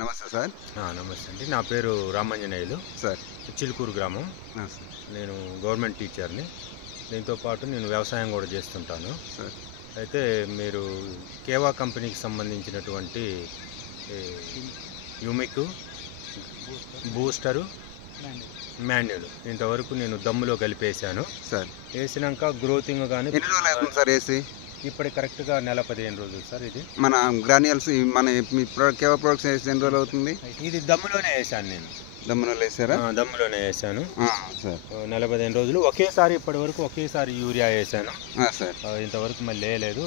నమస్తే సార్. నమస్తే అండి. నా పేరు రామాంజనేయులు సార్. చిలుకూరు గ్రామం. సార్. నేను గవర్నమెంట్ టీచర్ని. దీంతో పాటు నేను వ్యవసాయం కూడా చేస్తుంటాను. సార్. అయితే మీరు కేవా కంపెనీకి సంబంధించినటువంటి యూమిక్ బూస్టరు మాన్యువల్ ఇంతవరకు నేను దమ్ములో కలిపేసాను సార్. వేసినాక గ్రోతింగ్ కానీ ఎన్ని రోజులు అవుతుంది సార్ వేసి? ఇప్పుడు కరెక్ట్గా నెల 15 రోజులు సార్. ఇది మన గ్రాన్యుల్స్ మన మీ కేవా ప్రొడక్ట్స్ వేసి ఎన్ని రోజులు అవుతుంది? ఇది దమ్ములోనే వేసాను నేను. దమ్ములో వేసారా? దమ్ములోనే వేసాను సార్. నెల 15 రోజులు ఒకేసారి ఇప్పటి వరకు ఒకేసారి యూరియా వేసాను సార్. ఇంతవరకు మళ్ళీ వేయలేదు.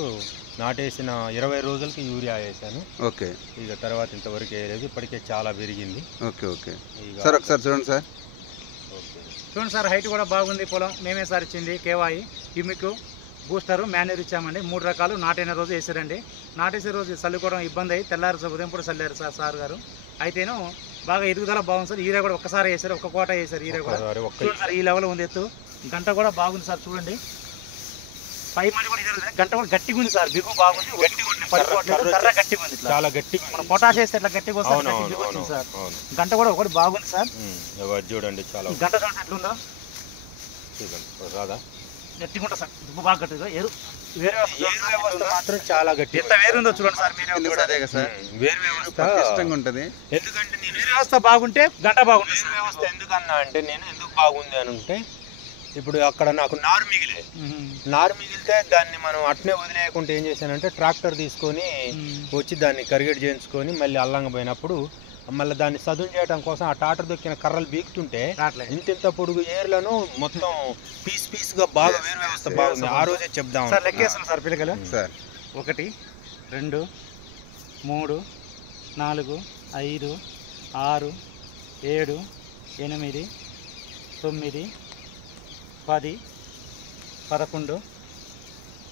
నాటేసిన 20 రోజులకి యూరియా వేసాను. ఓకే. ఇక తర్వాత ఇంతవరకు వేయలేదు. ఇప్పటికే చాలా పెరిగింది. ఓకే. Okay sir. ఒకసారి చూడండి సార్. చూడండి సార్, హైట్ కూడా బాగుంది. పొలం మేమే సార్ ఇచ్చింది. కేవాయి యూమిక్ బూస్టరు మాన్యూర్ ఇచ్చామండి. 3 రకాలు. నాటైన రోజు వేసారండి. నాటేసే రోజు చల్లుకోవడం ఇబ్బంది అయ్యి తెల్లారు ఉదయం కూడా చల్లారు సార్ గారు. అయితేను బాగా ఎదుగుదల బాగుంది సార్. ఈర కూడా ఒక్కసారి వేసారు, ఒక్క కోట వేసారు. ఈర కూడా చూడండి సార్, ఈ లెవెల్ ఉంది ఎత్తు. గంట కూడా బాగుంది సార్. చూడండి పై మడి కూడా గంట కూడా గట్టిగా ఉంది సార్. బిగు బాగుంది, గట్టిగా ఉంది. కర్ర గట్టిగా ఉంది, చాలా గట్టిగా. మనం పొటాష్ వేస్తే ఇట్లా గట్టిగా వస్తుంది సార్. గంట కూడా ఒకటి బాగుంది సార్. చూడండి చాలా గంట చూడండి ఎట్లుందో. రాదా గట్టిగా ఉంటుంది సార్. దుబ్బు బాగా గట్టిగా. వేరే వ్యవస్థ మాత్రం చాలా గట్టి. ఎంత వేరుందో చూడండి సార్. ఇది కూడా అదే కదా సార్. వేరు వ్యవస్థ ఇష్టంగా ఉంటుంది. ఎందుకంటే నేను వేరే వ్యవస్థ బాగుంటే గంట బాగుంటుంది. వేరు వ్యవస్థ ఎందుకన్నా అంటే నేను ఎందుకు బాగుంది అని ఉంటే ఇప్పుడు అక్కడ నాకు నారు మిగిలితే దాన్ని మనం అట్నే వదిలేయకుండా ఏం చేశానంటే ట్రాక్టర్ తీసుకొని వచ్చి దాన్ని కరిగేట్ చేయించుకొని మళ్ళీ అల్లంగా పోయినప్పుడు మళ్ళీ దాన్ని సదును చేయడం కోసం ఆ టాటర్ దొక్కిన కర్రలు బీకుతుంటే ఇంత పొడుగు ఏర్లను మొత్తం పీస్ గా బాగా వేరు వ్యవస్థ బాగుంది. ఆ రోజే చెప్దాం సార్. లెక్కేస్తాం సార్ పిల్లలు. సార్. 1 2 3 4 5 6 7 8 9 10 11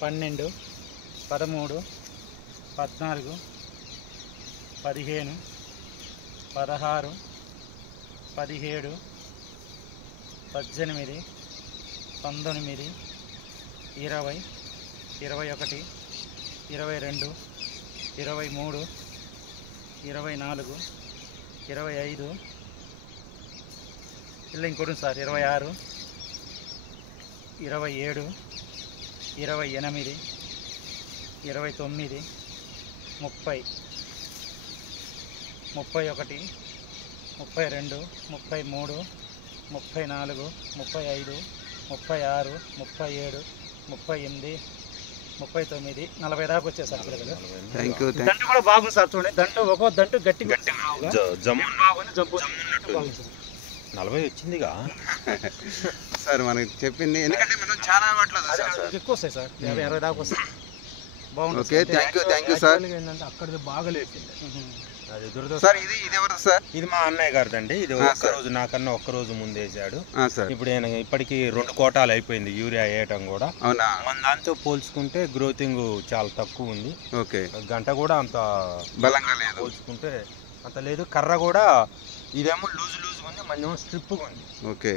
12 13 14 15 16 17 18 19 20 21 22 23 24 25 ఇలా ఇంకోటి సార్ 26 27 28 29 30 31 32 33 34 35 36 37 38 39 40 దాకా వచ్చాయి సార్ పిల్లలు. Thank you. దంటు కూడా బాగుంది సార్. చూడండి దంటు ఒక్కో దంటు గట్టి బాగుంది. 40 వచ్చిందిగా సార్ మనకి చెప్పింది. ఎందుకంటే మనం చాలా వాటిలో ఎక్కువ వస్తాయి సార్. 50 60 దాకా వస్తాయి. బాగుంది. ఓకే. Thank you sir. ఏంటంటే అక్కడిది బాగా లేచింది. అది సార్. ఇది ఎవరు సార్? ఇది మా అన్నయ్య గారిదండి. ఇది ఒక్కరోజు నాకన్నా ఒక్కరోజు ముందు వేసాడు. సార్. ఇప్పుడు ఇప్పటికి 2 కోటాలు అయిపోయింది యూరియా వేయటం కూడా. అవునా? మన దాంతో పోల్చుకుంటే గ్రోతింగ్ చాలా తక్కువ ఉంది. ఓకే. గంట కూడా అంత బలంగా లేదు. పోల్చుకుంటే అంత లేదు. కర్ర కూడా ఇదేమో లూజ్ ఉంది, మంచి స్ట్రిప్ ఉంది. Okay.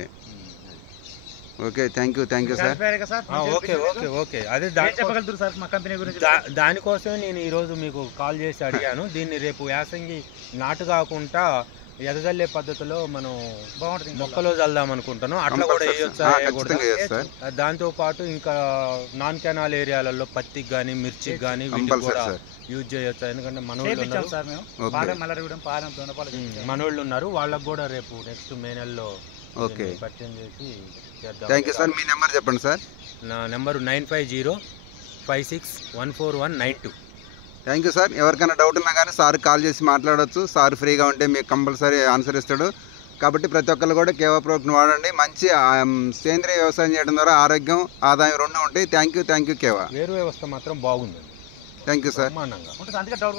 Okay. Thank you sir. Okay. అదే చెప్పగలుగుతారు సార్ మా కంపెనీ గురించి. దానికోసమే నేను ఈరోజు మీకు కాల్ చేసి అడిగాను. దీన్ని రేపు యాసంగి నాటు కాకుండా ఎదజల్లే పద్ధతిలో మనం బాగుంటుంది మొక్కలో చల్దాం అనుకుంటాను. అట్లా కూడా వేయొచ్చా? దాంతో పాటు ఇంకా నాన్ కెనాల్ ఏరియాలలో పత్తికి కానీ మిర్చికి కానీ వీటికి కూడా యూజ్ చేయొచ్చు. ఎందుకంటే మనోళ్ళు ఉన్నారు, వాళ్ళకు కూడా రేపు నెక్స్ట్ మే నెలలో పరిచయం చేసి చేద్దాం. Thank you sir. Me number చెప్పండి సార్. నా నెంబరు 9505614192. Thank you sir. ఎవరికైనా డౌట్ ఉన్నా కానీ సార్ కాల్ చేసి మాట్లాడవచ్చు. సార్ ఫ్రీగా ఉంటే మీకు కంపల్సరీ ఆన్సర్ ఇస్తాడు. కాబట్టి ప్రతి ఒక్కరు కూడా కేవా ప్రోడక్ట్ని వాడండి. మంచి సేంద్రీయ వ్యవసాయం చేయడం ద్వారా ఆరోగ్యం, ఆదాయం 2 ఉంటాయి. థ్యాంక్ యూ కేవా. వేరు వ్యవస్థ మాత్రం బాగుంది. Thank you sir. ఉంటుంది. అందుకే డౌట్